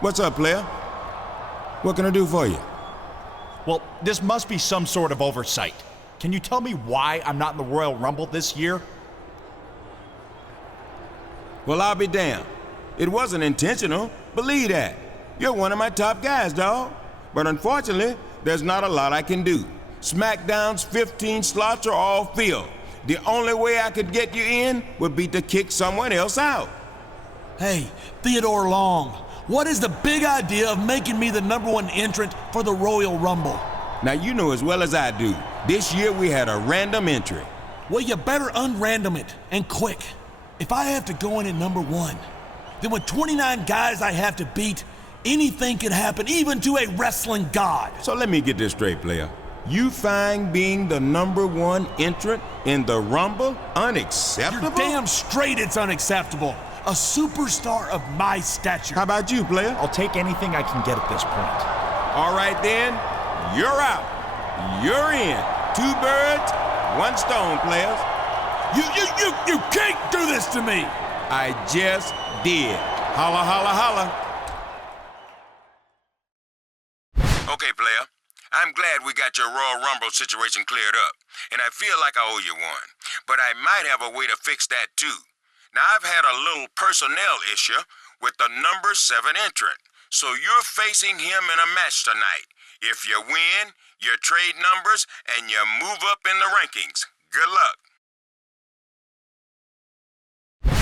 What's up, player? What can I do for you? Well, this must be some sort of oversight. Can you tell me why I'm not in the Royal Rumble this year? Well, I'll be damned. It wasn't intentional. Believe that. You're one of my top guys, dawg. But unfortunately, there's not a lot I can do. SmackDown's 15 slots are all filled. The only way I could get you in would be to kick someone else out. Hey, Theodore Long, what is the big idea of making me the #1 entrant for the Royal Rumble? Now, you know as well as I do, this year we had a random entry. Well, you better unrandom it, and quick. If I have to go in at #1, then with 29 guys I have to beat, anything could happen, even to a wrestling god. So let me get this straight, player. You find being the #1 entrant in the Rumble unacceptable? You're damn straight it's unacceptable. A superstar of my stature. How about you, player? I'll take anything I can get at this point. All right then, you're out. You're in. 2 birds, 1 stone, players. You can't do this to me! I just did. Holla, holla, holla. Okay, player. I'm glad we got your Royal Rumble situation cleared up, and I feel like I owe you one. But I might have a way to fix that too. Now, I've had a little personnel issue with the #7 entrant, so you're facing him in a match tonight. If you win, you trade numbers, and you move up in the rankings. Good luck.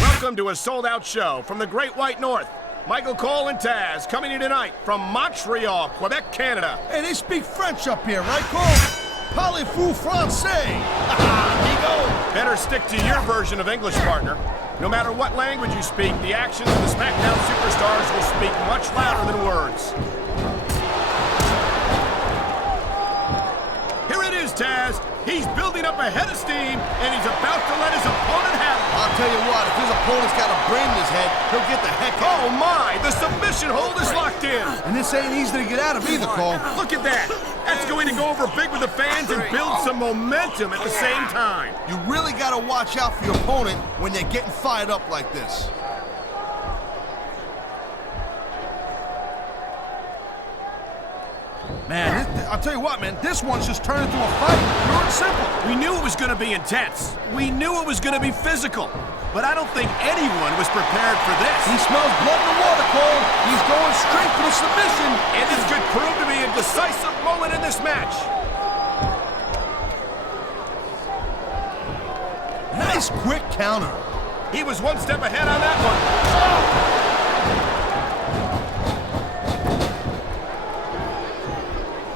Welcome to a sold-out show from the Great White North. Michael Cole and Taz coming in tonight from Montreal, Quebec, Canada. Hey, they speak French up here, right, Cole? Parlez-vous français? Amigo! Better stick to your version of English, partner. No matter what language you speak, the actions of the SmackDown superstars will speak much louder than words. Here it is, Taz. He's building up a head of steam, and he's about to let his opponent have it. I'll tell you what, if his opponent's got a brain in his head, he'll get the heck out. Oh, my! The submission hold is locked in. And this ain't easy to get out of either, Cole. Look at that. That's going to go over big with the fans and build some momentum at the same time. You really got to watch out for your opponent when they're getting fired up like this. Man, I'll tell you what, man, this one's just turned into a fight. Pure and simple. We knew it was going to be intense. We knew it was going to be physical. But I don't think anyone was prepared for this. He smells blood in the water, Cole. He's going straight for the submission. And this could prove to be a decisive moment in this match. Nice quick counter. He was one step ahead on that one. Oh!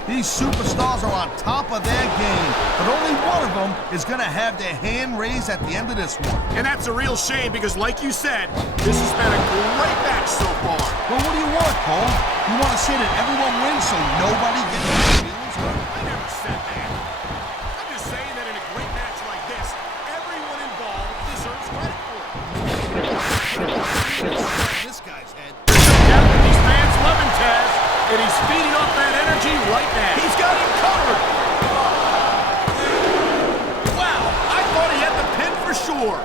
These superstars are on top of their game, but only one of them is going to have their hand raised at the end of this one. And that's a real shame because, like you said, this has been a great match so far. Well, what do you want, Cole? You want to say that everyone wins so nobody gets their feelings hurt? I never said that. I'm just saying that in a great match like this, everyone involved deserves credit for it. This guy's head. There's no doubt that these fans love him, Taz. And he's feeding off that energy right now. He's got him covered. Wow, I thought he had the pin for sure.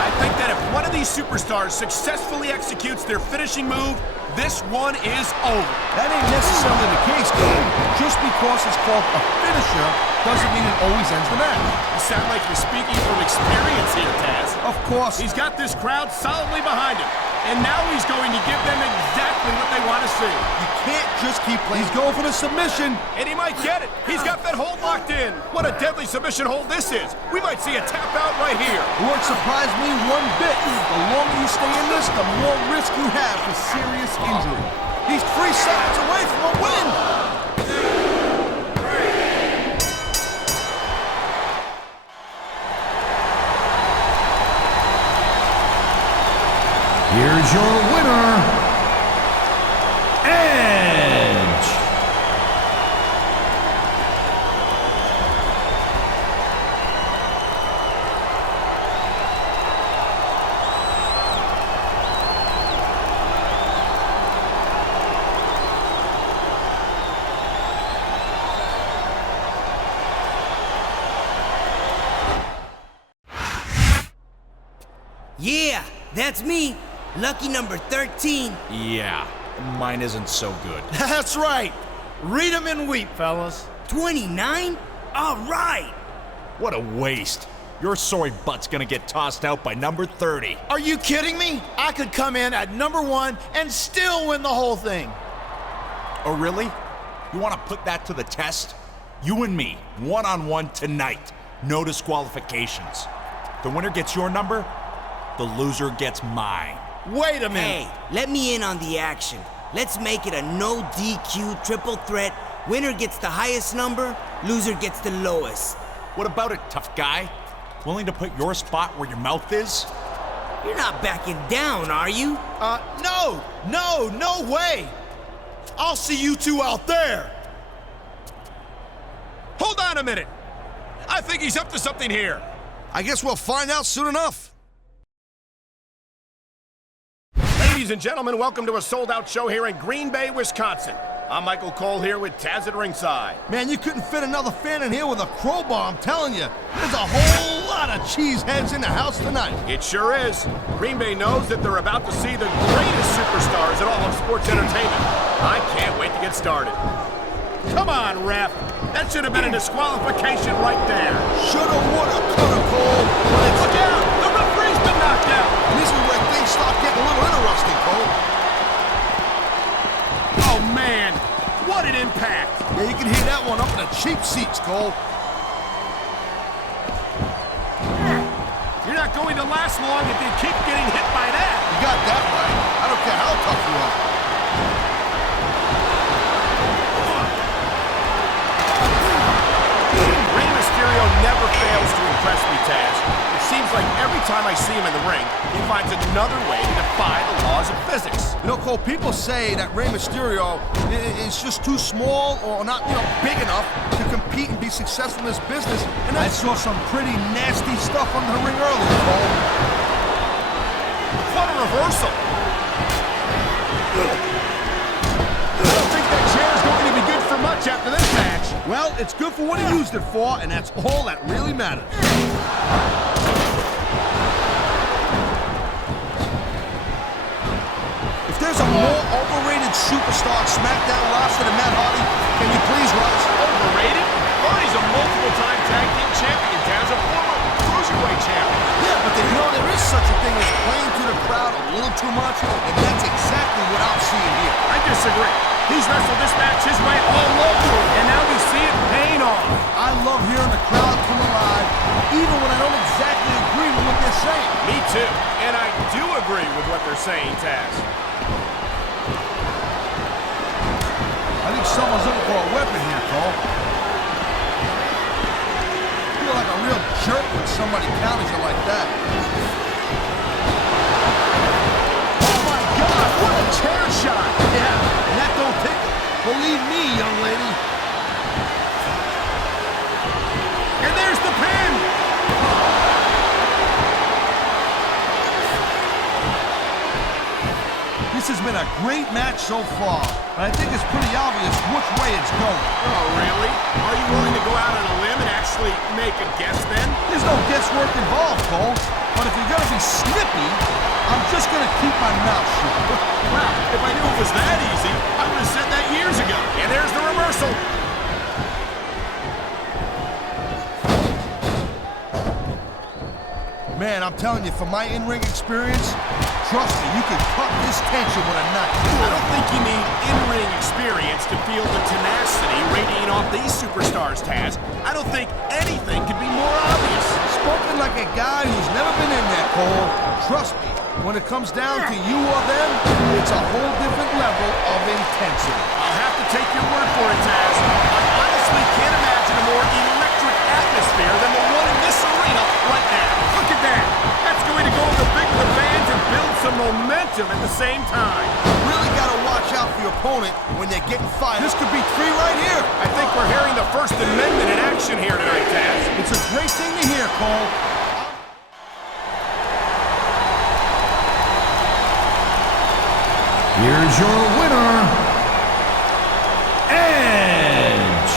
I think that if one of these superstars successfully executes their finishing move, this one is over. That ain't necessarily the case, Cole. Just because it's called a finisher doesn't mean it always ends the match. You sound like you're speaking from experience here, Taz. Of course. He's got this crowd solidly behind him. And now he's going to give them exactly what they want to see. You can't just keep playing. He's going for the submission. And he might get it. He's got that hold locked in. What a deadly submission hold this is. We might see a tap out right here. It won't surprise me one bit. The longer you stay in this, the more risk you have for serious injury. He's 3 seconds away from a win. Here's your winner, Edge. Yeah, that's me. Lucky number 13. Yeah, mine isn't so good. That's right. Read 'em and weep, fellas. 29? All right. What a waste. Your sorry butt's gonna get tossed out by number 30. Are you kidding me? I could come in at number 1 and still win the whole thing. Oh, really? You wanna put that to the test? You and me, one-on-one tonight. No disqualifications. The winner gets your number, the loser gets mine. Wait a minute. Hey, let me in on the action. Let's make it a no DQ triple threat. Winner gets the highest number, loser gets the lowest. What about it, tough guy? Willing to put your spot where your mouth is? You're not backing down, are you? No way. I'll see you two out there. Hold on a minute. I think he's up to something here. I guess we'll find out soon enough. Ladies and gentlemen, welcome to a sold-out show here in Green Bay, Wisconsin. I'm Michael Cole here with Taz at ringside. Man, you couldn't fit another fan in here with a crowbar, I'm telling you. There's a whole lot of cheeseheads in the house tonight. It sure is. Green Bay knows that they're about to see the greatest superstars in all of sports entertainment. I can't wait to get started. Come on, ref. That should have been a disqualification right there. Shoulda, woulda, coulda, Cole. Look out! The referee's been knocked out. This is where things start getting a little interesting, Cole. Oh, man. What an impact. Yeah, you can hear that one up in the cheap seats, Cole. You're not going to last long if you keep getting hit by that. You got that right. I don't care how tough you are. Rey Mysterio never fails to impress me, Taz. It seems like every time I see him in the ring, he finds another way to defy the laws of physics. You know, Cole, people say that Rey Mysterio is just too small or not, big enough to compete and be successful in this business. And I saw some pretty nasty stuff under the ring earlier, Cole. What a reversal. I don't think that chair is going to be good for much after this match. Well, it's good for what he used it for, and that's all that really matters. If there's a more overrated superstar on SmackDown roster than Matt Hardy, can you please rise? Overrated? Hardy's a multiple-time tag team champion, Taz, a former cruiserweight champion. Yeah, but there is such a thing as playing to the crowd a little too much, and that's exactly what I'm seeing here. I disagree. He's wrestled this match his way all over, and now we see it paying off. I love hearing the crowd come alive, even when I don't exactly agree with what they're saying. Me too, and I do agree with what they're saying, Taz. I think someone's looking for a weapon here, Cole. I feel like a real jerk when somebody counters you like that. Oh my God, what a chair shot! Yeah, and that don't tickle. Believe me, young lady. And there's the pin! This has been a great match so far, but I think it's pretty obvious which way it's going. Oh, really? Are you willing to go out on a limb and actually make a guess then? There's no guesswork involved, Cole. But if you're gonna be snippy, I'm just gonna keep my mouth shut. Well, if I knew it was that easy, I would have said that years ago. And there's the reversal. Man, I'm telling you, from my in-ring experience, trust me, you can cut this tension with a knife. I don't think you need in-ring experience to feel the tenacity radiating off these superstars, Taz. I don't think anything could be more obvious. Spoken like a guy who's never been in there, Cole. Trust me, when it comes down to you or them, it's a whole different level of intensity. I'll have to take your word for it, Taz. I honestly can't imagine a more electric atmosphere than the one in this arena right now. Look at that. That's going to go over big with the fans and build some momentum at the same time. Really got to watch out for your opponent when they're getting fired. This could be 3 right here. I think we're hearing the First Amendment in action here tonight, Taz. It's a great thing to hear, Cole. Here's your winner, Edge.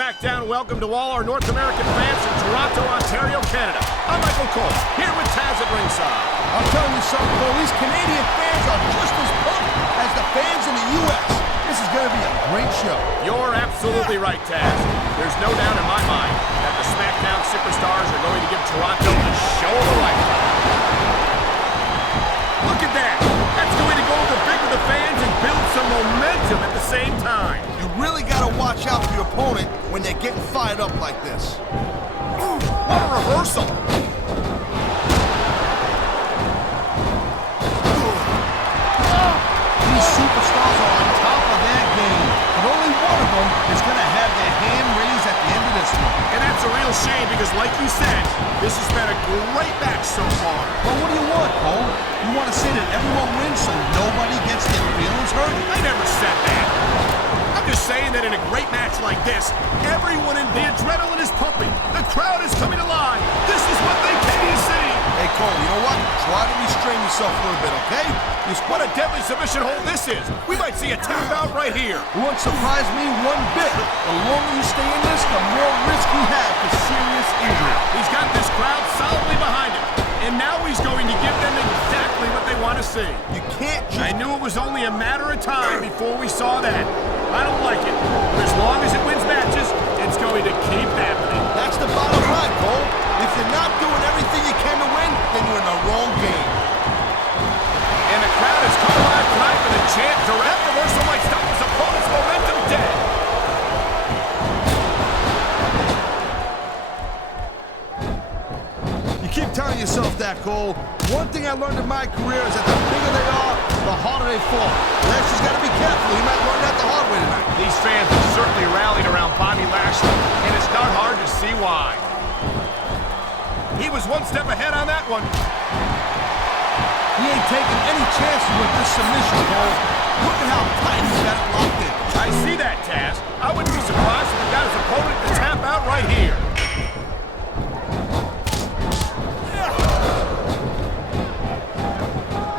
SmackDown. Welcome to all our North American fans from Toronto, Ontario, Canada. I'm Michael Cole, here with Taz at ringside. I'm telling you something, Cole. These Canadian fans are just as pumped as the fans in the U.S. This is going to be a great show. You're absolutely right, Taz. There's no doubt in my mind that the SmackDown superstars are going to give Toronto a show of a lifetime. Look at that. That's going to go over big with the fans and build some momentum at the same time. You really got to watch out for your opponent when they're getting fired up like this. What a reversal. These superstars are on top of their game, but only one of them is going to have their hand raised at the end of this one. And that's a real shame because, like you said, this has been a great match so far. But what do you want, Cole? You want to say that everyone wins so nobody gets their feelings hurt? I never said that. I'm just saying that in a great match like this, everyone in the adrenaline is pumping. The crowd is coming alive. This is what they came to see. Hey, Cole, you know what? Try to restrain yourself a little bit, okay? What a deadly submission hold this is. We might see a tap out right here. It won't surprise me one bit. The longer you stay in this, the more risk you have for serious injury. He's got this crowd solidly behind him. And now he's going to give them exactly what they want to see. You can't just... I knew it was only a matter of time before we saw that. I don't like it. But as long as it wins matches, it's going to keep happening. That's the bottom line, Cole. If you're not doing everything you can to win, then you're in the wrong game. And the crowd has come alive tonight with a chant. Direct reversal might stop his opponent's momentum dead. You keep telling yourself that, Cole. One thing I learned in my career is that the bigger they are, the harder they fall. Lashley's got to be careful. He might learn that the hard way tonight. These fans have certainly rallied around Bobby Lashley, and it's not hard to see why. He was one step ahead on that one. He ain't taking any chances with this submission, Cole. Look at how tight he's got it locked in. I see that, Taz. I wouldn't be surprised if he got his opponent to tap out right here.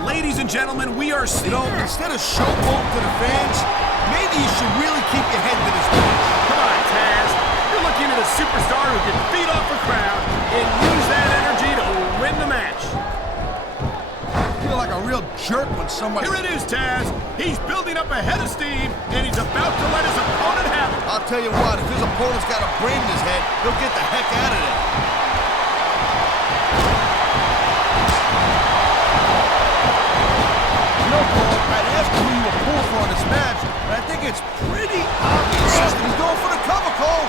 Ladies and gentlemen, we are You know, instead of showboating to the fans, maybe you should really keep your head to this match. Come on, Taz. You're looking at a superstar who can feed off a crowd and use that energy to win the match. I feel like a real jerk when somebody... Here it is, Taz. He's building up a head of steam, and he's about to let his opponent have it. I'll tell you what, if his opponent's got a brain in his head, he'll get the heck out of there. You know, Cole, I'd ask you who you were pulling for in this match, but I think it's pretty obvious that he's going for the cover, Cole.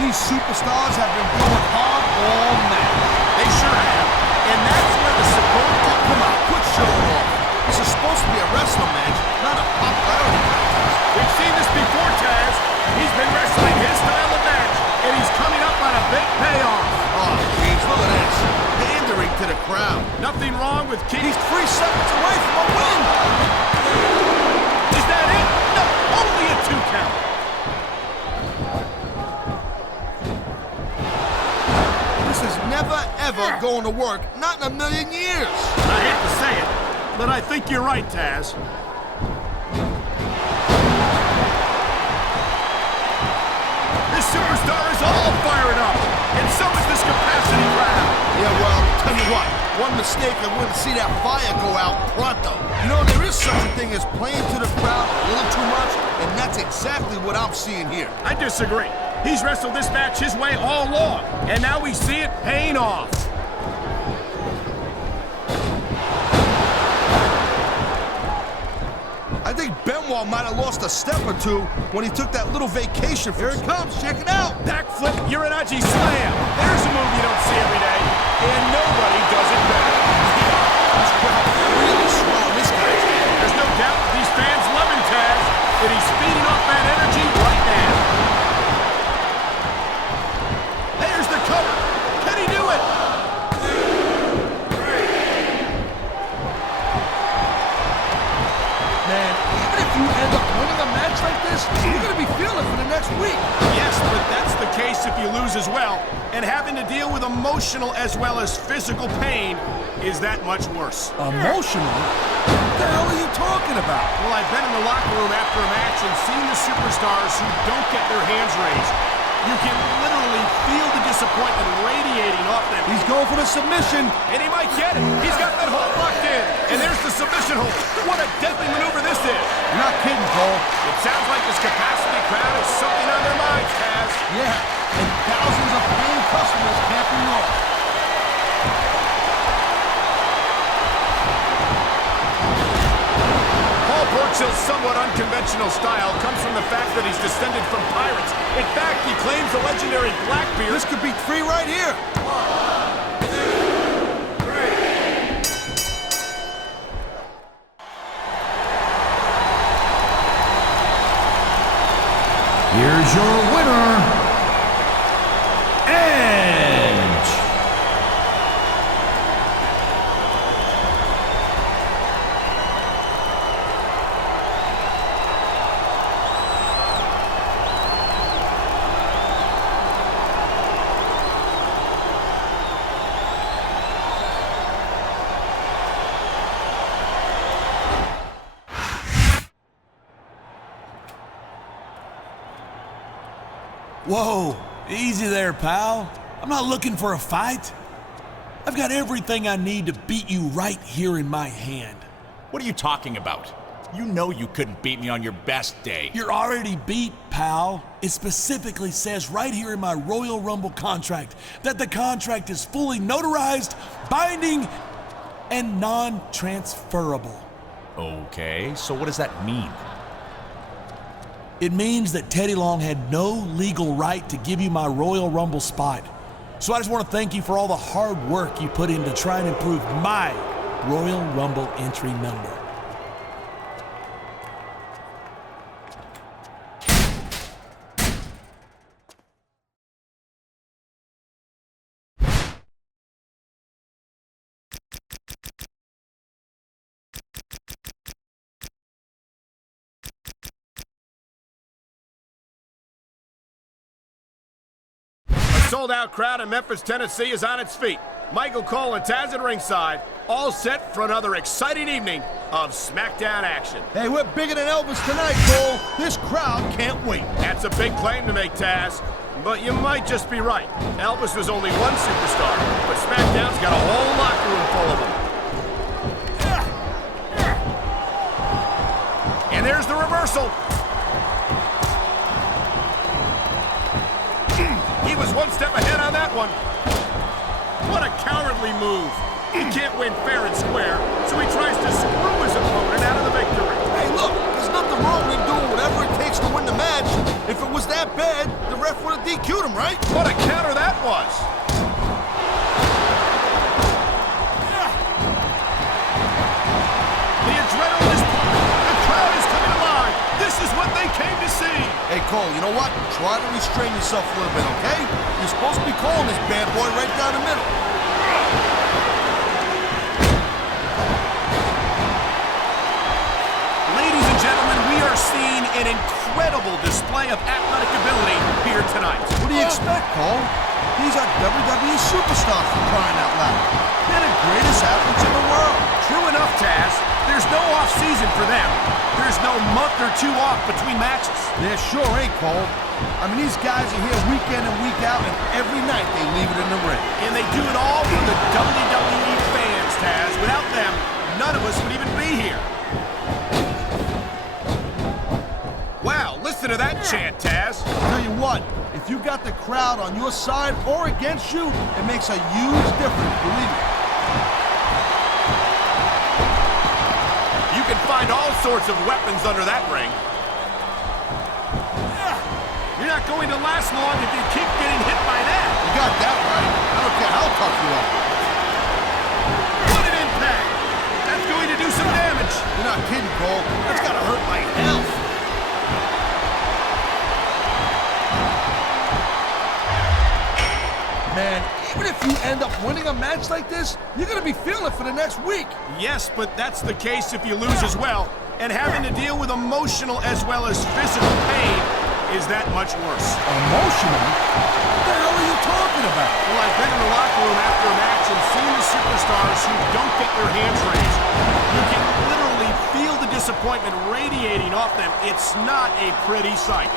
These superstars have been going hard all match. They sure have. And that's where the support... Oh, come on, quit showing off. This is supposed to be a wrestling match, not a popularity contest. We've seen this before, Taz. He's been wrestling his style of match, and he's coming up on a big payoff. Oh, jeez, look at this. Pandering to the crowd. Nothing wrong with keeping... He's 3 seconds away from a win. Is that it? No, only a 2 count. This is never, ever going to work. Not in a million years. I hate to say it, but I think you're right, Taz. This superstar is all fired up, and so is this capacity crowd. Yeah, well, tell you what. One mistake and wouldn't see that fire go out pronto. You know, there is such a thing as playing to the crowd a little too much, and that's exactly what I'm seeing here. I disagree. He's wrestled this match his way all along, and now we see it paying off. I think Benoit might have lost a step or two when he took that little vacation. Here it comes, check it out. Backflip Uranagi Slam. There's a move you don't see every day, and nobody does it better. This crowd really swallowed this guy's hand. There's no doubt that these fans love him, Taz, and he's feeding off that energy right now. There's the cover. Can he do it? Man, even if you end up winning the match like this, you're gonna be feeling it for the next week. Yes, but that's the case if you lose as well. And having to deal with emotional as well as physical pain is that much worse. Emotional? What the hell are you talking about? Well, I've been in the locker room after a match and seen the superstars who don't get their hands raised. You can literally feel the disappointment radiating off them. He's going for the submission. And he might get it. He's got that hold locked in. And there's the submission hold. What a deadly maneuver this is. You're not kidding, Cole. It sounds like this capacity crowd is something on their minds, Taz. Yeah, and thousands of paying customers can't be wrong. Burchill's somewhat unconventional style comes from the fact that he's descended from pirates. In fact, he claims the legendary Blackbeard. This could be 3 right here. 1, 2, 3. Here's your winner, Edge. Whoa, easy there, pal. I'm not looking for a fight. I've got everything I need to beat you right here in my hand. What are you talking about? You know you couldn't beat me on your best day. You're already beat, pal. It specifically says right here in my Royal Rumble contract that the contract is fully notarized, binding, and non-transferable. Okay, so what does that mean? It means that Teddy Long had no legal right to give you my Royal Rumble spot. So I just want to thank you for all the hard work you put in to try and improve my Royal Rumble entry number. Sold-out crowd in Memphis, Tennessee is on its feet. Michael Cole and Taz at ringside, all set for another exciting evening of SmackDown action. Hey, we're bigger than Elvis tonight, Cole. This crowd can't wait. That's a big claim to make, Taz. But you might just be right. Elvis was only one superstar, but SmackDown's got a whole locker room full of them. And there's the reversal. He was one step ahead on that one. What a cowardly move. He can't win fair and square, so he tries to screw his opponent out of the victory. Hey, look, there's nothing wrong with doing whatever it takes to win the match. If it was that bad, the ref would have DQ'd him, right? What a counter that was. The adrenaline is pumping. The crowd is coming alive. This is what they came to see. Hey, Cole, you know what? Try to restrain yourself a little bit, okay? You're supposed to be calling this bad boy right down the middle. Ladies and gentlemen, we are seeing an incredible display of athletic ability here tonight. What do you expect, Cole? These are WWE superstars for crying out loud. They're the greatest athletes in the world. True enough, Taz. There's no off-season for them. There's no month or two off between matches. There sure ain't, Cole. I mean, these guys are here week in and week out, and every night they leave it in the ring. And they do it all for the WWE fans, Taz. Without them, none of us would even be here. Wow, listen to that chant, Taz. I'll tell you what, if you got the crowd on your side or against you, it makes a huge difference, believe me. You can find all sorts of weapons under that ring. You're not going to last long if you keep getting hit by that. You got that right. I don't care how tough you are. What an impact! That's going to do some damage. You're not kidding, Cole. That's gotta hurt like hell. Man, even if you end up winning a match like this, you're gonna be feeling it for the next week. Yes, but that's the case if you lose as well. And having to deal with emotional as well as physical pain is that much worse. Emotional? What the hell are you talking about? Well, I've been in the locker room after a match and seen the superstars who don't get their hands raised. You can literally feel the disappointment radiating off them. It's not a pretty sight.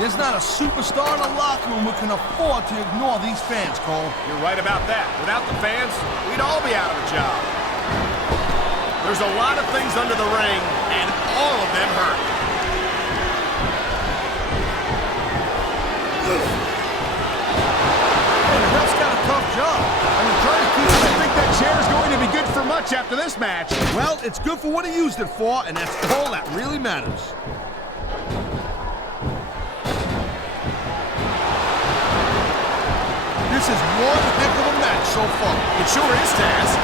There's not a superstar in the locker room who can afford to ignore these fans, Cole. You're right about that. Without the fans, we'd all be out of a job. There's a lot of things under the ring, and all of them hurt. And the ref's got a tough job. I mean, trying to keep... I don't think that chair's going to be good for much after this match. Well, it's good for what he used it for, and that's all that really matters. This is one heck of a match so far. It sure is, Taz.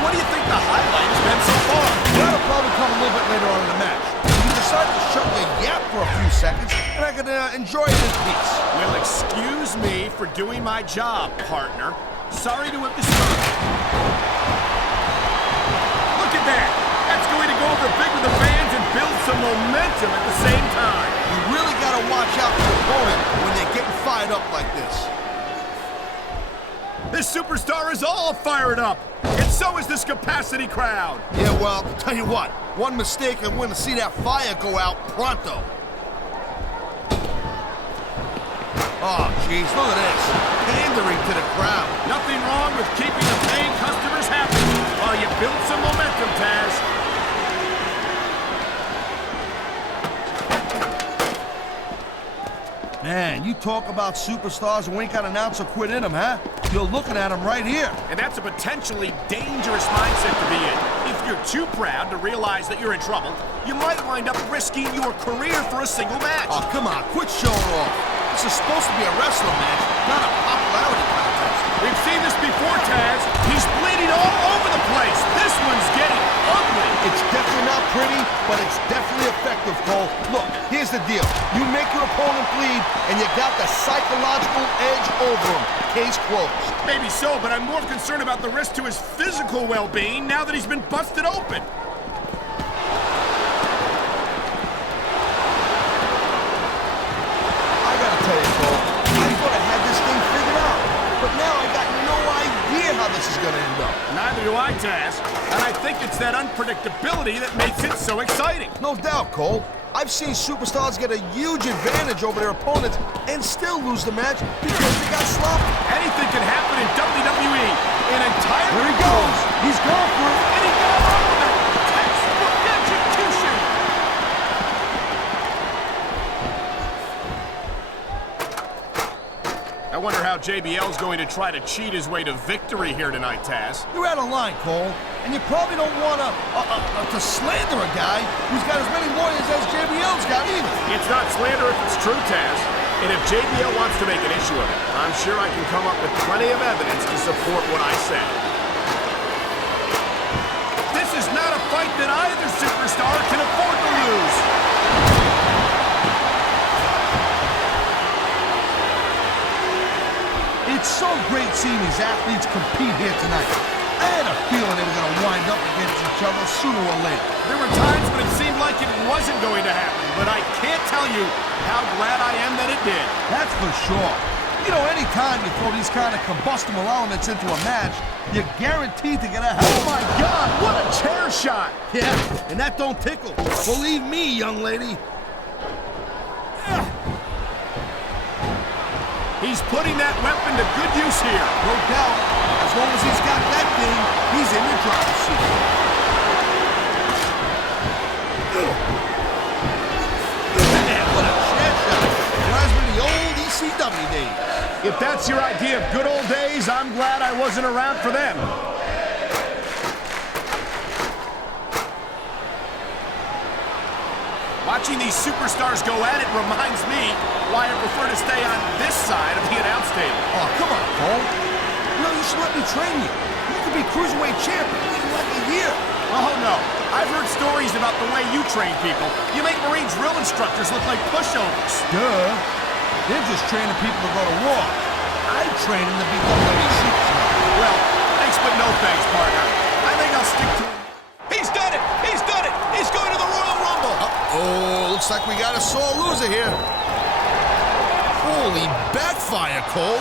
What do you think the highlight has been so far? That'll probably come a little bit later on in the match. You decide to shut your yap for a few seconds, and I can enjoy it in peace. Well, excuse me for doing my job, partner. Sorry to have disturbed you. Look at that. That's going to go over big with the fans and build some momentum at the same time. You really got to watch out for your opponent when they're getting fired up like this. This superstar is all fired up, and so is this capacity crowd. Yeah, well, tell you what, one mistake and we're going to see that fire go out pronto. Oh, jeez, look at this. Pandering to the crowd. Nothing wrong with keeping the paying customers happy while you build some momentum, Taz. Man, you talk about superstars who ain't got an ounce of quit in them, huh? You're looking at them right here. And that's a potentially dangerous mindset to be in. If you're too proud to realize that you're in trouble, you might wind up risking your career for a single match. Oh, come on, quit showing off. This is supposed to be a wrestling match, not a popularity contest. We've seen this before, Taz. He's bleeding all over the place. This one's getting ugly. It's definitely not pretty, but it's definitely effective, Cole. Look, here's the deal. You make your opponent bleed, and you got the psychological edge over him. Case closed. Maybe so, but I'm more concerned about the risk to his physical well-being now that he's been busted open. I gotta tell you, Cole, I thought I had this thing figured out, but now I got no idea how this is gonna end up. Neither do I, Taz. And I think it's that unpredictability that makes it so exciting. No doubt, Cole. I've seen superstars get a huge advantage over their opponents and still lose the match because they got sloppy. Anything can happen in WWE. An entire... There he goes. He's going for it. And he got off of it. Textbook execution. I wonder how JBL's going to try to cheat his way to victory here tonight, Taz. You're out of line, Cole, and you probably don't want to slander a guy who's got as many lawyers as JBL's got either. It's not slander if it's true, Taz. And if JBL wants to make an issue of it, I'm sure I can come up with plenty of evidence to support what I say. This is not a fight that either superstar can afford to lose. It's so great seeing these athletes compete here tonight. I had a feeling they were going to wind up against each other sooner or later. There were times when it seemed like it wasn't going to happen, but I can't tell you how glad I am that it did. That's for sure. You know, anytime you throw these kind of combustible elements into a match, you're guaranteed to get a hell Oh my God, what a chair shot! Yeah, and that don't tickle. Believe me, young lady. He's putting that weapon to good use here. No doubt. As long as he's got that thing, he's in the driver's seat. Man, what a chair shot. Reminds me of the old ECW days. If that's your idea of good old days, I'm glad I wasn't around for them. Watching these superstars go at it reminds me why I prefer to stay on this side of the announce table. Oh, come on, Cole. You know, you should let me train you. You could be cruiserweight champion in like a year. Oh, no. I've heard stories about the way you train people. You make Marine drill instructors look like pushovers. Duh. They're just training people to go to war. I train them to be WWE superstars. Well, thanks but no thanks, partner. I think I'll stick to it. He's done it! He's done it! Looks like we got a sore loser here. Holy backfire, Cole.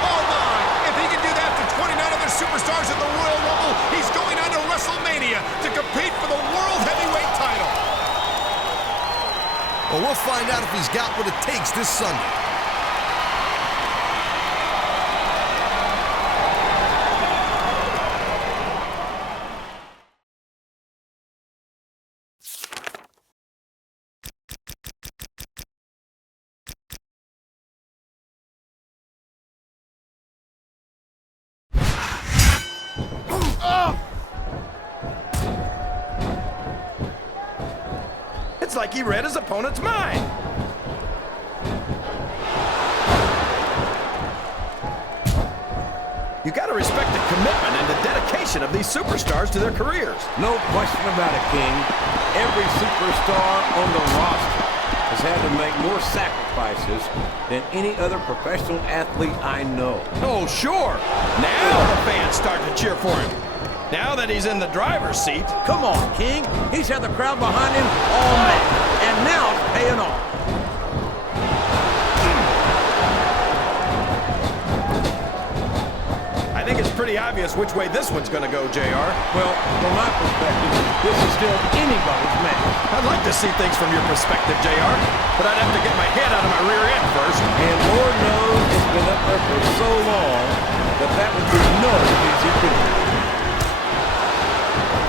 Oh my! If he can do that to 29 other superstars at the Royal Rumble, he's going on to WrestleMania to compete for the World Heavyweight title. Well, we'll find out if he's got what it takes this Sunday. It's like he read his opponent's mind. You gotta respect the commitment and the dedication of these superstars to their careers. No question about it, King. Every superstar on the roster has had to make more sacrifices than any other professional athlete I know. Oh, sure. Now the fans start to cheer for him. Now that he's in the driver's seat. Come on, King. He's had the crowd behind him all match, and now it's paying off. I think it's pretty obvious which way this one's gonna go, JR. Well, from my perspective, this is still anybody's match. I'd like to see things from your perspective, JR, but I'd have to get my head out of my rear end first. And Lord knows it's been up there for so long that would be no easy thing.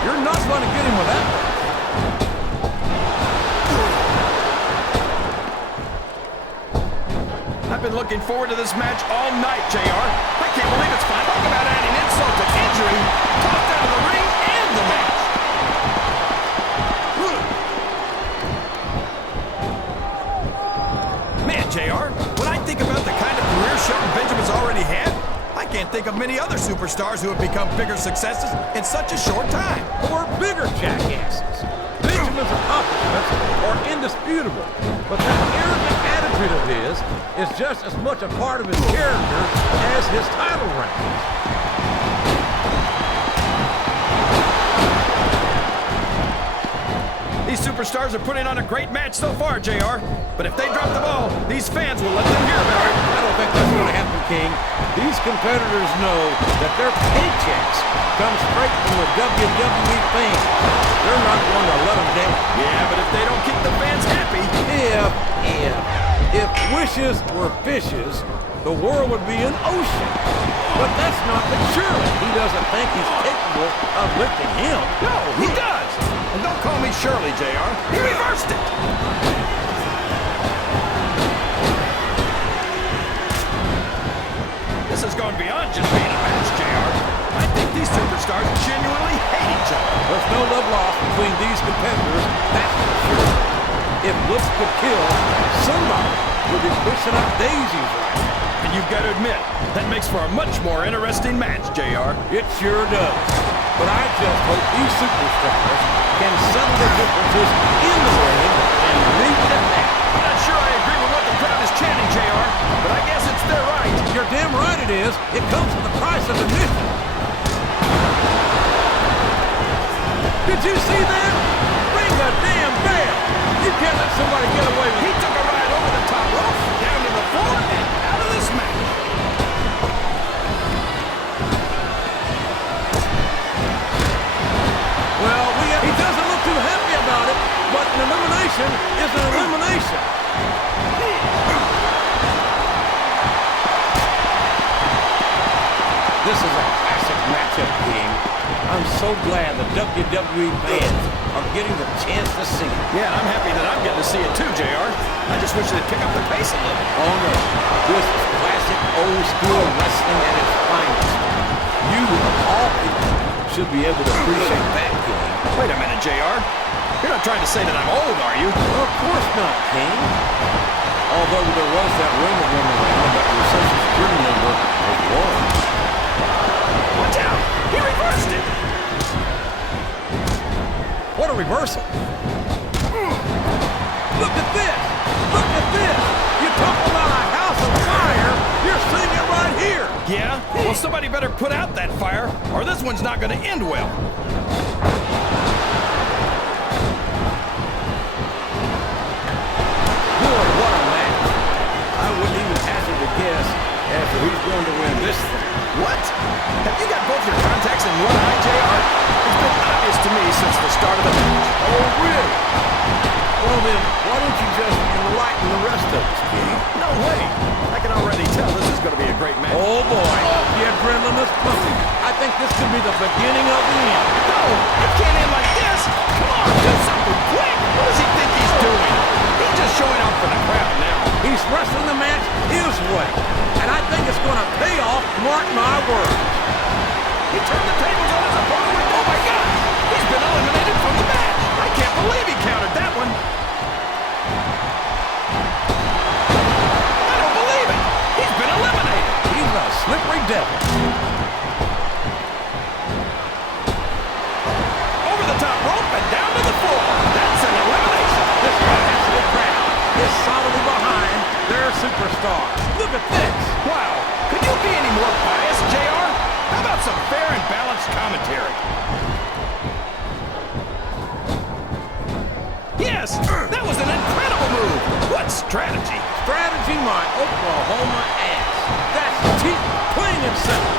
You're not going to get him with that. I've been looking forward to this match all night, JR. I can't believe it's fine. Talk about adding insult to injury. Tossed out of the ring and the match. Man, JR, when I think about the kind of career Shelton Benjamin's already had, I can't think of many other superstars who have become bigger successes in such a short time. Or bigger jackasses. Benjamin's accomplishments are indisputable, but that arrogant attitude of his is just as much a part of his character as his title reign. These superstars are putting on a great match so far, JR. But if they drop the ball, these fans will let them hear about it. I don't think that's going to happen, King. These competitors know that their paychecks come straight from the WWE fans. They're not going to let them down. Yeah, but if they don't keep the fans happy... If wishes were fishes, the world would be an ocean. But that's not the Shirley. He doesn't think he's capable of lifting him. No, he does. And don't call me Shirley, JR. He reversed it. This has gone beyond just being a match, JR. I think these superstars genuinely hate each other. There's no love lost between these competitors, that's for sure. If looks could kill, somebody would be pushing up daisies right now. And you've got to admit, that makes for a much more interesting match, JR. It sure does. But I just hope these superstars can settle their differences in the ring and leave it at that. I'm not sure I agree with what the crowd is chanting, JR, but I guess it's their right. You're damn right it is. It comes with the price of admission. Did you see that? Ring the damn bell. You can't let somebody get away with it. He took a ride over the top rope, down to the floor, and out of this match. Well, he doesn't look too happy about it, but an elimination is an elimination. This is a classic matchup, King. I'm so glad the WWE fans are getting the chance to see it. Yeah, I'm happy that I'm getting to see it too, JR. I just wish they'd pick up the pace a little. Oh, no. This is classic old-school wrestling at its finest. You, of all people, should be able to appreciate that, King. Wait a minute, JR. You're not trying to say that I'm old, are you? Of course not, King. Although there was that rumor going around that your social security number was wrong. Watch out! He reversed it! What a reversal. Look at this! Look at this! You talk about a house of fire, you're seeing it right here! Yeah? Well, somebody better put out that fire, or this one's not going to end well. since the start of the match. Oh, really? Well, then, why don't you just enlighten the rest of us, King? No way. I can already tell this is going to be a great match. Oh, boy. The adrenaline is pumping. I think this could be the beginning of the end. No, it can't end like this. Come on, do something quick. What does he think he's doing? He's just showing off for the crowd now. He's wrestling the match his way. And I think it's going to pay off, mark my words. He turned the tables on his opponent with, oh my God, he's been eliminated from the match. I can't believe he countered that one. I don't believe it. He's been eliminated. He's a slippery devil. Over the top rope and down to the floor. That's an elimination. This massive crowd is solidly behind their superstar. Look at this. Wow, could you be any more biased, JR? How about some fair and balanced commentary? Yes, that was an incredible move. What strategy? Strategy my Oklahoma ass. That's cheap, plain and simple.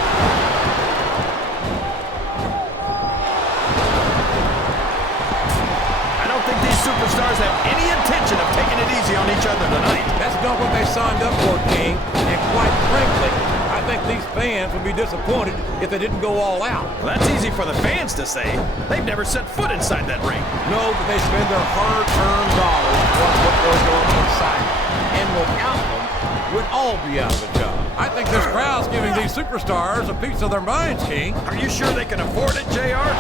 I don't think these superstars have any intention of taking it easy on each other tonight. That's not what they signed up for, King. And quite frankly, I think these fans would be disappointed if they didn't go all out. Well, that's easy for the fans to say. They've never set foot inside that ring. No, but they spend their hard-earned dollars on what goes on inside. And without them, we'd all be out of a job. I think this crowd's giving these superstars a piece of their minds, King. Are you sure they can afford it, JR?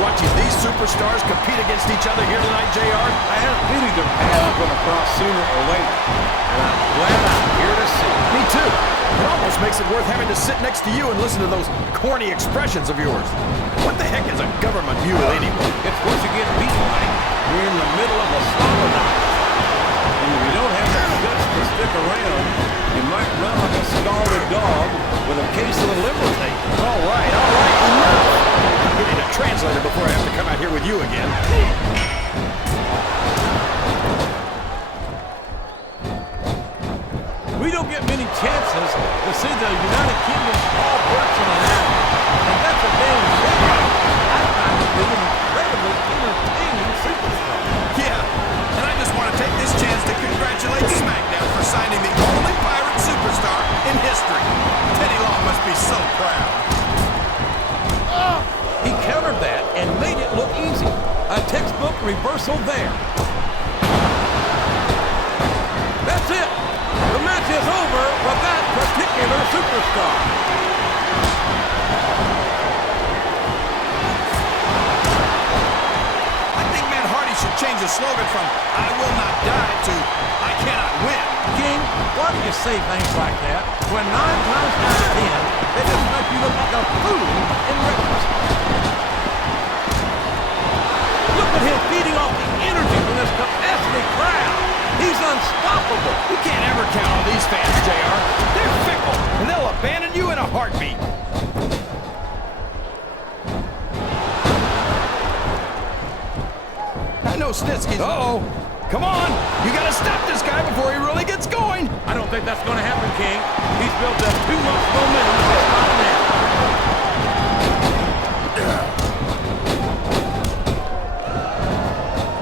Watching these superstars compete against each other here tonight, JR? I had a feeling their paths were going to cross sooner or later. And I'm glad I'm here to see it. Me too. It almost makes it worth having to sit next to you and listen to those corny expressions of yours. What the heck is a government mule anyway? It's what you get beaten like. You're in the middle of a slaughter knock. And if you don't have the guts to stick around, you might run like a scalded dog with a case of the liver tape. All right, enough. I need a translator before I have to come out here with you again. We don't get many chances to see the United Kingdom all works in an hour. And that's a damn shame. I find it to be an incredibly entertaining superstar. Yeah, and I just want to take this chance to congratulate SmackDown for signing the only pirate superstar in history. Teddy Long must be so proud. He countered that and made it look easy. A textbook reversal there. That's it. The match is over for that particular superstar. I think Matt Hardy should change his slogan from I will not die to I cannot win. King, why do you say things like that when 9 times out of 10 they just make you look like a fool in retrospect? Look at him feeding off the energy from this capacity crowd. He's unstoppable. You can't ever count on these fans, JR. They're fickle, and they'll abandon you in a heartbeat. I know Snitsky's... Uh-oh. Come on. You gotta stop this guy before he really gets going. I don't think that's gonna happen, King. He's built up too much momentum to stop now.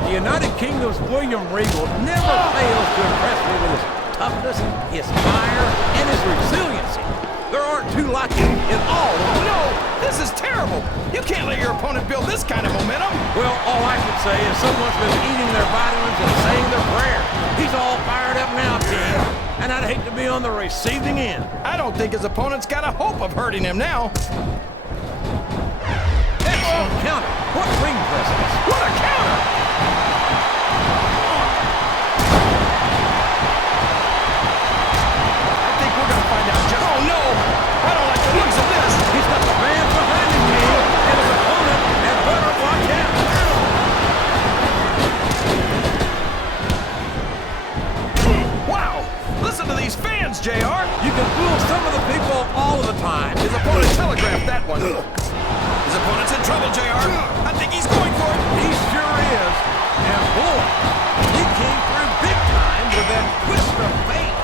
The United Kingdom's William Regal never fails to impress me with his toughness, his fire, and his resiliency. There aren't two like him in all of them. No, this is terrible. You can't let your opponent build this kind of momentum. Well, all I can say is someone's been eating their vitamins and saying their prayer. He's all fired up now, King, and I'd hate to be on the receiving end. I don't think his opponent's got a hope of hurting him now. Excellent counter. What ring presence. What a counter! I think we're going to find out just... Oh, no! I don't like the looks of this. He's got the fans behind him, King, and his opponent had better watch out. Wow! Listen to these fans, JR. You can fool some of the people all of the time. His opponent telegraphed that one. His opponent's in trouble, JR. I think he's going for it. He sure is. And boy, he came through big time with that twist of fate.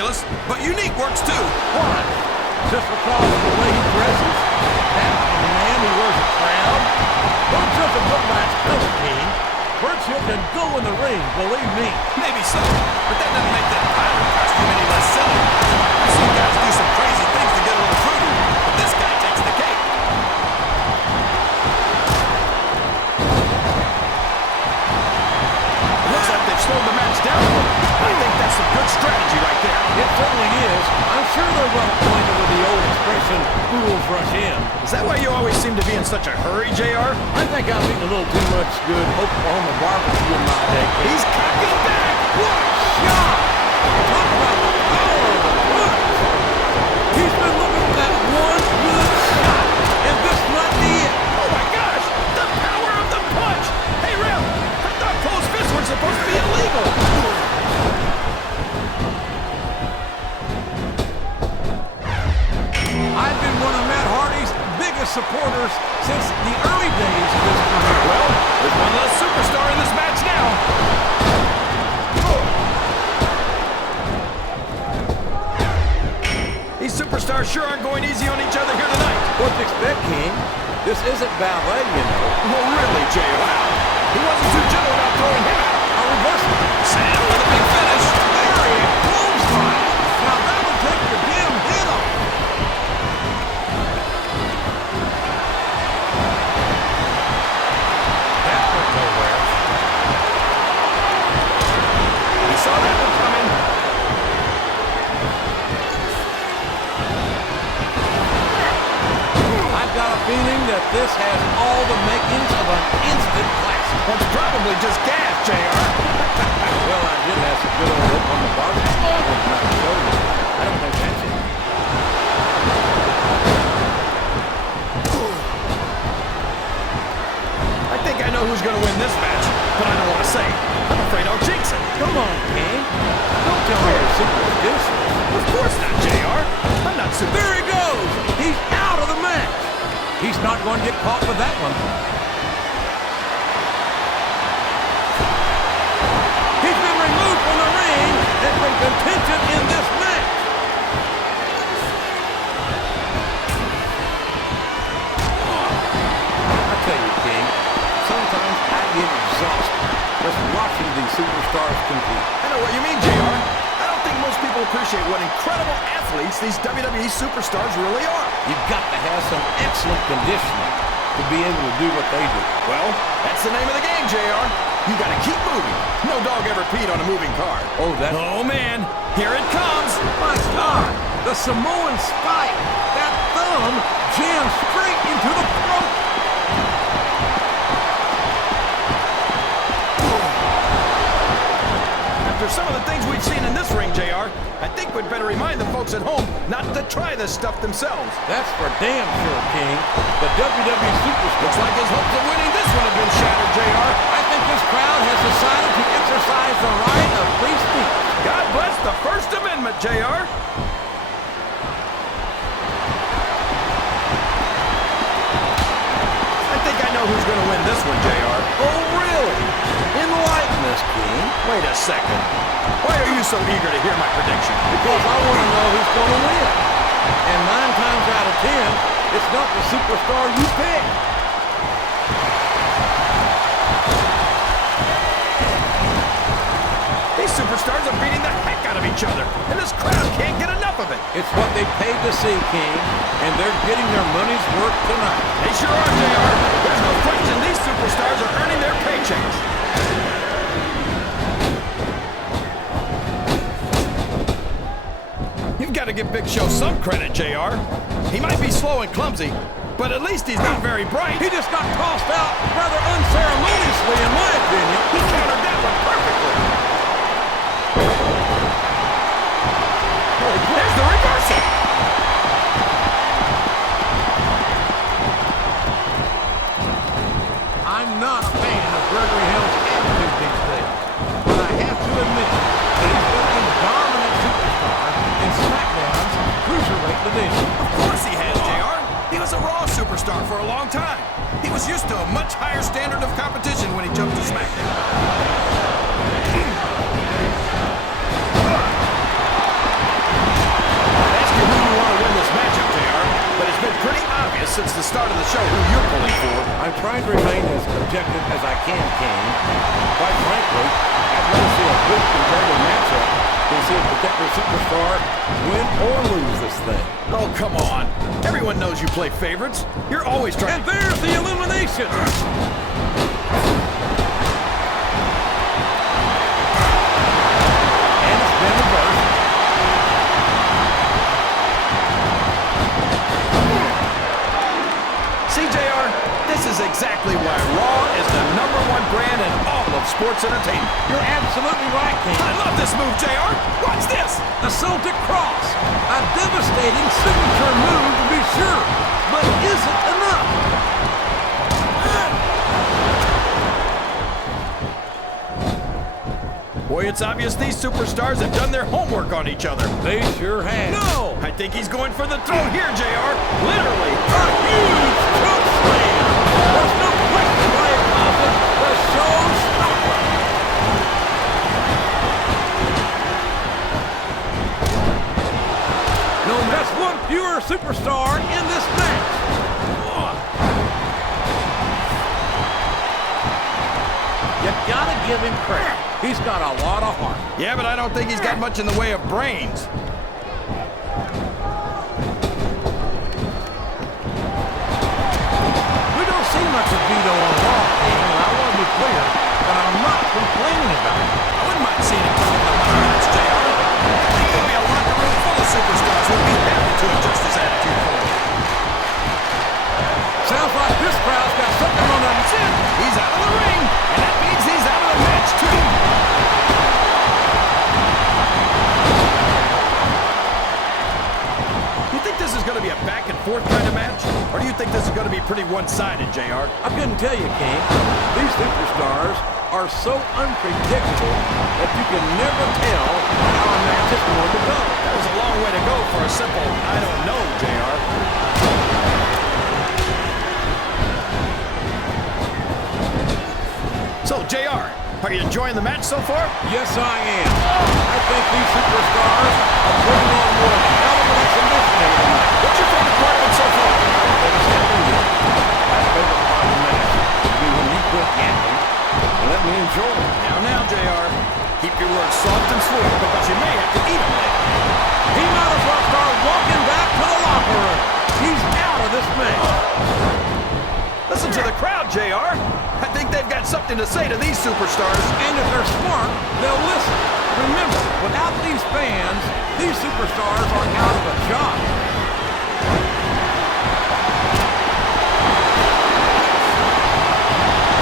ridiculous, but unique works too. Why? Just because of the way he dresses? That man who wears a crown? Virgil can look like Coach King. Virgil can go in the ring, believe me. Maybe so, but that doesn't make that pilot costume any less silly. I've seen guys do some crazy things to get a little fruity, but this guy takes the cake. Looks like they've slowed the match down a little. I think that's some good strategy right there. It certainly is. I'm sure they're well acquainted with the old expression, fools rush in. Is that why you always seem to be in such a hurry, JR? I think I've eaten a little too much good Oklahoma barbecue in my day. He's cocking back. What a shot! Talk about the power of the punch! He's been looking for that one good shot, and this might be it. Oh my gosh! The power of the punch! Hey, Rem, I thought closed fists were supposed to be illegal. I've been one of Matt Hardy's biggest supporters since the early days of his career. Well, there's one less superstar in this match now. These superstars sure aren't going easy on each other here tonight. What to expect, King? This isn't ballet, you know. Well, really, Jay, wow. He wasn't too gentle about throwing him out. A reversal. Sam with a big finish. There he clothesline. Now that would take your damn head off. That went nowhere. He saw that one coming. I've got a feeling that this has all the makings of an instant classic. Well, it's probably just gas, JR. Well, I did have some good old look on the barbecue when I showed you. I don't think that's it. I think I know who's going to win this match, but I don't want to say. I'm afraid I'll jinx it. Come on, King. Don't tell me you're superstitious. Of course not, JR. I'm not super. There he goes. He's out of the match. He's not going to get caught with that one. He's been removed from the ring and from contention in this match. I tell you, King, sometimes I get exhausted just watching these superstars compete. I know what you mean, JR. I don't think most people appreciate what incredible athletes these WWE superstars really are. You've got to have some excellent conditioning to be able to do what they do. Well, that's the name of the game, JR. You got to keep moving. No dog ever peed on a moving car. Oh, that... Oh, man. Here it comes. My God! The Samoan spike! That thumb jammed straight into the throat! After some of the things we've seen in this ring, JR, I think we'd better remind the folks at home not to try this stuff themselves. That's for damn sure, King. The WWE Superstar... Looks like his hopes of winning this one have been shattered, JR. I think this crowd has decided to exercise the right of free speech. God bless the First Amendment, JR. I think I know who's going to win this one, JR. Oh, really? Enlighten us, King. Wait a second. Why are you so eager to hear my prediction? Because I want to know who's going to win. And 9 times out of 10, it's not the superstar you pick. These superstars are beating the heck out of each other, and this crowd can't get enough of it. It's what they paid to see, King, and they're getting their money's worth tonight. They sure are, JR. There's no question these superstars are earning their paychecks. You've got to give Big Show some credit, JR. He might be slow and clumsy, but at least he's not very bright. He just got tossed out rather unceremoniously, in my opinion. He countered that one perfectly. There's the reversal. I'm not a fan of Gregory Hill's attitude these days, but I have to admit that he's been a dominant superstar in SmackDown's cruiserweight division. Of course he has, JR. He was a Raw superstar for a long time. He was used to a much higher standard of competition when he jumped to SmackDown. since the start of the show who you're pulling for. I'm trying to remain as objective as I can, King. Quite frankly, I'd rather see a good competitive matchup than see a particular superstar win or lose this thing. Oh, come on. Everyone knows you play favorites. You're always trying. And there's the elimination. And it's been reversed. CJR, this is exactly why Raw is the #1 brand in all of sports entertainment. You're absolutely right, King. I love this move, JR. Watch this. The Celtic Cross. A devastating signature move to be sure. But is it enough? Boy, it's obvious these superstars have done their homework on each other. They sure have. No! I think he's going for the throw here, JR. Literally. A huge choke slam. There's no question why it causes the showstopper. No, that's one fewer superstar in this match. You gotta give him credit. He's got a lot of heart. Yeah, but I don't think he's got much in the way of brains. We don't see much of Vito on Raw, King, and I want to be clear that I'm not complaining about it. I wouldn't mind seeing him come in the money match, JR. I think there'll be a locker room full of superstars who'll be happy to adjust his attitude for him. Sounds like this crowd's got something on their chin. He's out of the ring, and that means he's out of the match, too. You think this is going to be a back-and-forth kind of match? Or do you think this is going to be pretty one-sided, JR? I couldn't tell you, King. These superstars are so unpredictable that you can never tell how a match is going to go. That was a long way to go for a simple, I don't know, JR. So, JR, are you enjoying the match so far? Yes, I am. I think these superstars are putting on one hell of an exhibition here tonight. What's your favorite part of it so far? My favorite part of the match would be when you quit yapping and let me enjoy it. Now, JR. Keep your words soft and sweet because you may have to eat them later. He might as well start walking back to the locker room. He's out of this match. Listen to the crowd, JR. I think they've got something to say to these superstars. And if they're smart, they'll listen. Remember, without these fans, these superstars are out of a job.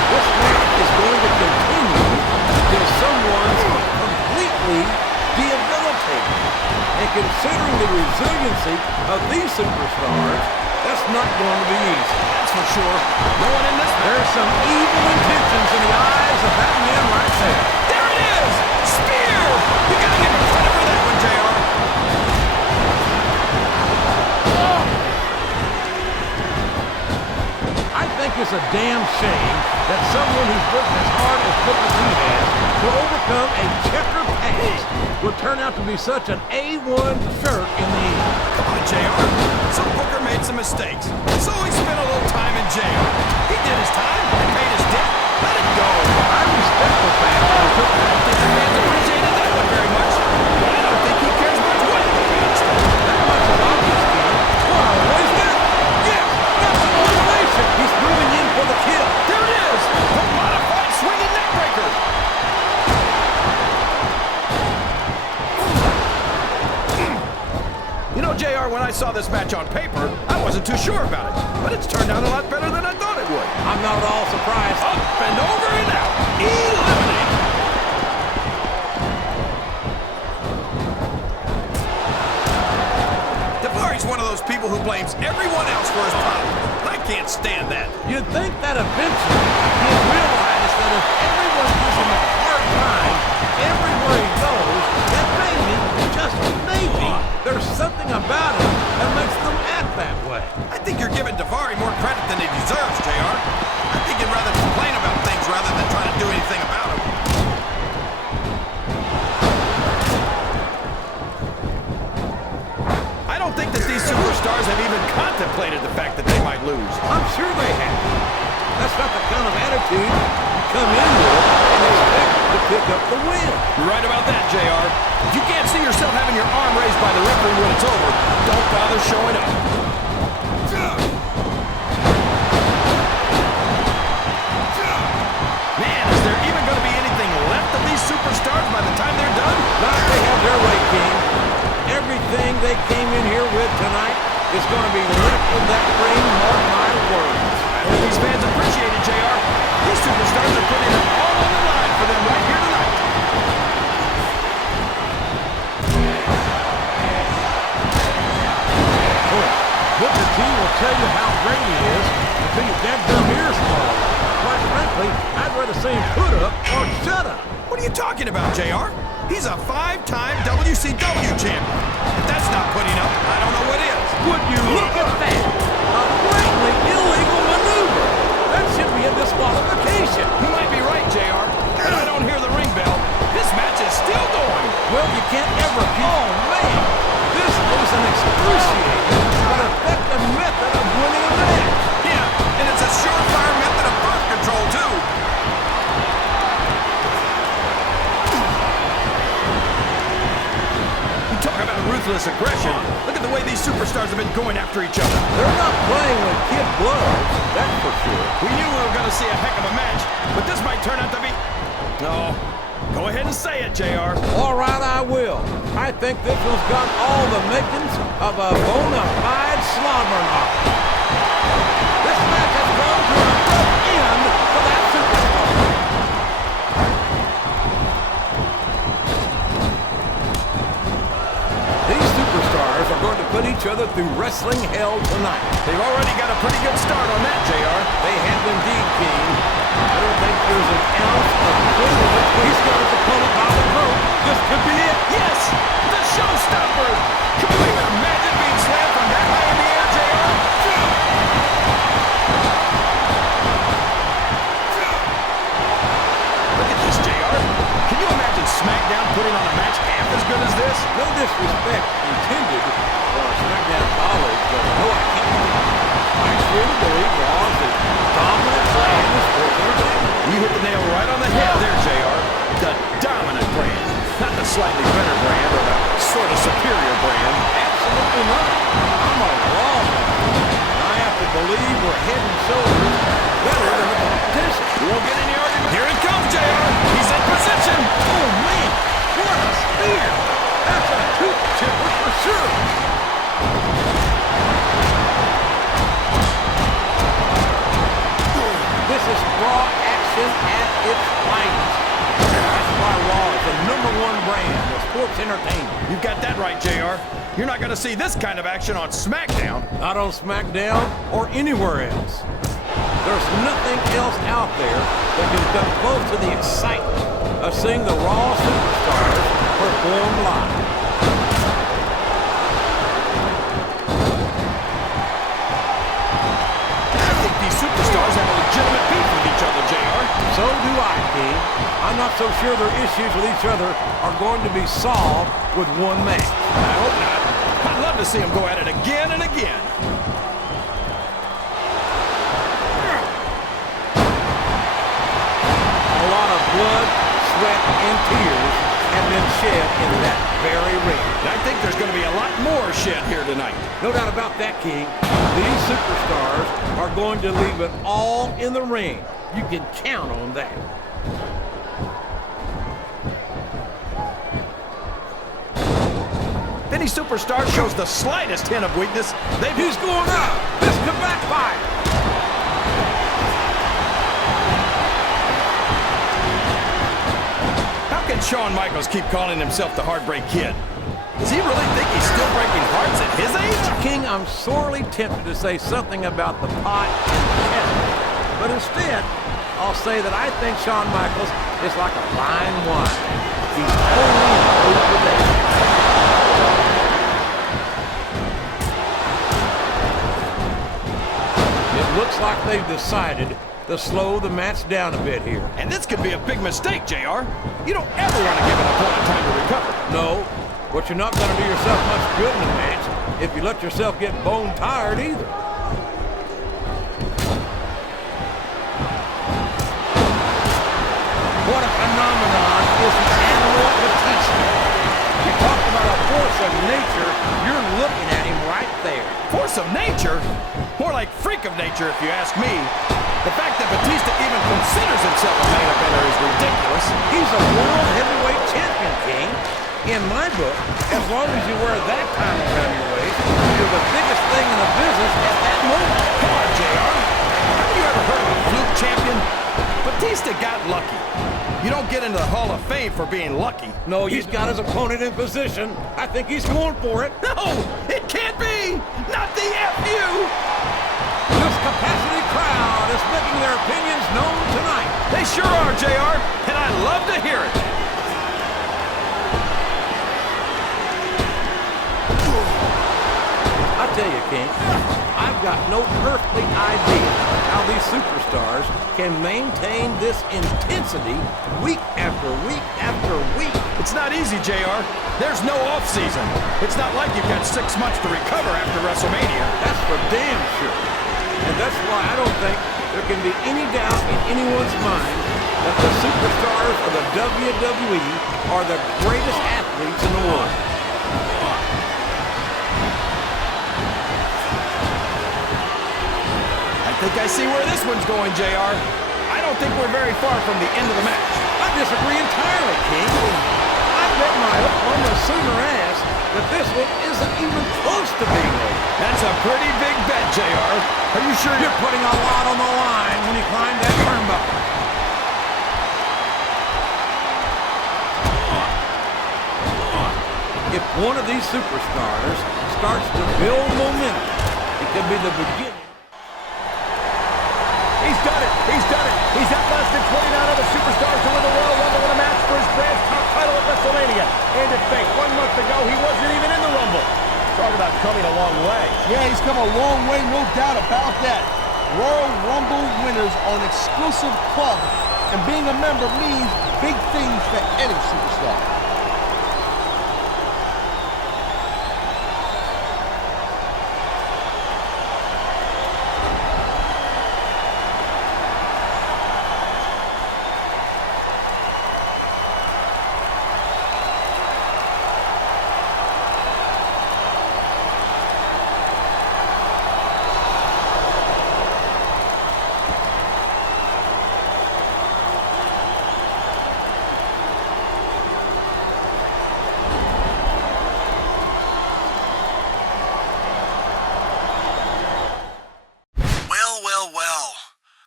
This match is going to continue until someone's completely debilitated. And considering the resiliency of these superstars, that's not going to be easy. That's for sure. No one in this match. There's some evil intentions in the eyes of that man right there. There it is! Spear! You gotta give him credit for that one, JR. I think it's a damn shame that someone who's worked as hard as Booker T has to overcome a checker past would turn out to be such an A1 shirt in the end. Come on, JR. So Booker made some mistakes. So he spent a little time in jail. He did his time and paid his debt. Let it go. I respect the fact that he took I don't think the fans appreciated that one very much. But I don't think he cares much what the fans think. that much of obvious game. Wow, what is that? Yes, that's an elimination. He's moving in for the kill. There it is! The modified swinging neckbreaker! You know, JR, when I saw this match on paper, I wasn't too sure about it. But it's turned out a lot better than I thought it would. I'm not at all surprised. Up and over and out. Eliminated. Davari's one of those people who blames everyone else for his problem. I can't stand that. You'd think that eventually he'd realize that if everyone gives him a hard time everywhere he goes, that maybe, just maybe, there's something about him that makes them act that way. I think you're giving Davari more credit than he deserves, JR. I think he'd rather complain about things rather than try to do anything about them. I don't think that these superstars superstars have even contemplated the fact that they might lose. I'm sure they have. That's not the kind of attitude you come in with and expect to pick up the win. You're right about that, JR. If you can't see yourself having your arm raised by the referee when it's over, don't bother showing up. Man, is there even going to be anything left of these superstars by the time they're done? Not they have their way, King. Everything they came in here with tonight is going to be left in that ring, mark my words. I hope these fans appreciate it, JR. These superstars are putting it all on the line for them right here tonight. Booker T will tell you how great he is until your dadgum ears fall. Quite frankly, I'd rather see him put up or shut up. What are you talking about, JR? He's a 5-time WCW champion. If that's not putting up, I don't know what is. Would you look at that? A blatantly illegal maneuver. That should be a disqualification. You might be right, JR. But I don't hear the ring bell. This match is still going. Well, you can't ever keep... Oh, man. This is an excruciating but effective method of winning a match. Yeah, and it's a surefire method of birth control, too. You talk about ruthless aggression. Look at the way these superstars have been going after each other. They're not playing with kid gloves, that's for sure. We knew we were going to see a heck of a match, but this might turn out to be... No. Go ahead and say it, JR. All right, I will. I think this one's got all the makings of a bona fide slobber knock. This match has come to an abrupt end for that superstar. These superstars are going to put each other through wrestling hell tonight. They've already got a pretty good start on that, JR. They have indeed, King. I don't think there's an ounce of clear. He's got his opponent by the throat. This could be it. Yes! The showstopper! Can you even imagine being slammed from that high in the air, JR? Look at this, JR. Can you imagine SmackDown putting on a match half as good as this? No disrespect intended for a SmackDown colleague, but no, I can't. I truly believe Raw is the dominant brand in sports entertainment. You hit the nail right on the head there, JR. The dominant brand. Not the slightly better brand or the sort of superior brand. Absolutely not. I'm a Raw man. I have to believe we're head and shoulders better than the competition. You won't get any argument. Here it comes, JR. He's in position. Oh, man. What a spear. That's a tooth chipper for sure. This is Raw action at its finest. That's why Raw is the #1 brand of sports entertainment. You got that right, JR. You're not going to see this kind of action on SmackDown. Not on SmackDown or anywhere else. There's nothing else out there that can come close to the excitement of seeing the Raw superstars perform live. I think these superstars have a legitimate beef with each other, JR. So do I, King. I'm not so sure their issues with each other are going to be solved with one match. I hope not. I'd love to see them go at it again and again. A lot of blood, sweat, and tears have been shed in that very ring. And I think there's going to be a lot more shed here tonight. No doubt about that, King. These superstars are going to leave it all in the ring. You can count on that. If any superstar shows the slightest hint of weakness, He's going up. This could backfire. How can Shawn Michaels keep calling himself the Heartbreak Kid? Does he really think he's still breaking hearts at his age? King, I'm sorely tempted to say something about the pot and the kettle. But instead, I'll say that I think Shawn Michaels is like a fine wine. He's only over there. It looks like they've decided to slow the match down a bit here. And this could be a big mistake, JR. You don't ever want to give an opponent time to recover. No, but you're not going to do yourself much good in a match if you let yourself get bone tired either. What a phenomenon is the animal Batista. You talk about a force of nature, you're looking at him right there. Force of nature? More like freak of nature, if you ask me. The fact that Batista even considers himself a main eventer is ridiculous. He's a world heavyweight champion, King. In my book, as long as you wear that title around your waist, you're the biggest thing in the business at that moment. Come on, JR. Have you ever heard of a fluke champion? Batista got lucky. You don't get into the Hall of Fame for being lucky. No, he's got his opponent in position. I think he's going for it. No, it can't be. Not the FU. This capacity crowd is making their opinions known tonight. They sure are, JR, and I love to hear it. I tell you, King, I've got no earthly idea how these superstars can maintain this intensity week after week after week. It's not easy, JR. There's no off-season. It's not like you've got 6 months to recover after WrestleMania. That's for damn sure. And that's why I don't think there can be any doubt in anyone's mind that the superstars of the WWE are the greatest athletes in the world. I think I see where this one's going, JR. I don't think we're very far from the end of the match. I disagree entirely, King. I bet my almost sooner ass that this one isn't even close to being over. That's a pretty big bet, JR. Are you sure You're putting a lot on the line when you climb that turnbuckle. If one of these superstars starts to build momentum, it could be the beginning. He's done it. He's done it. He's at less than 29 other superstars to win the Royal Rumble in a match for his brand's top title at WrestleMania. And to think, 1 month ago, he wasn't even in the Rumble. Talk about coming a long way. Yeah, he's come a long way, no doubt about that. Royal Rumble winners are an exclusive club, and being a member means big things for any superstar.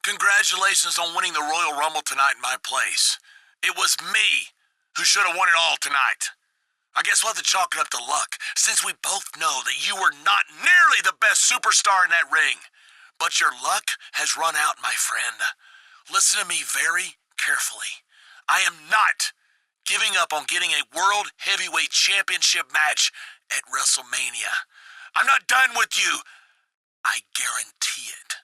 Congratulations on winning the Royal Rumble tonight in my place. It was me who should have won it all tonight. I guess we'll have to chalk it up to luck, since we both know that you were not nearly the best superstar in that ring. But your luck has run out, my friend. Listen to me very carefully. I am not giving up on getting a World Heavyweight Championship match at WrestleMania. I'm not done with you. I guarantee it.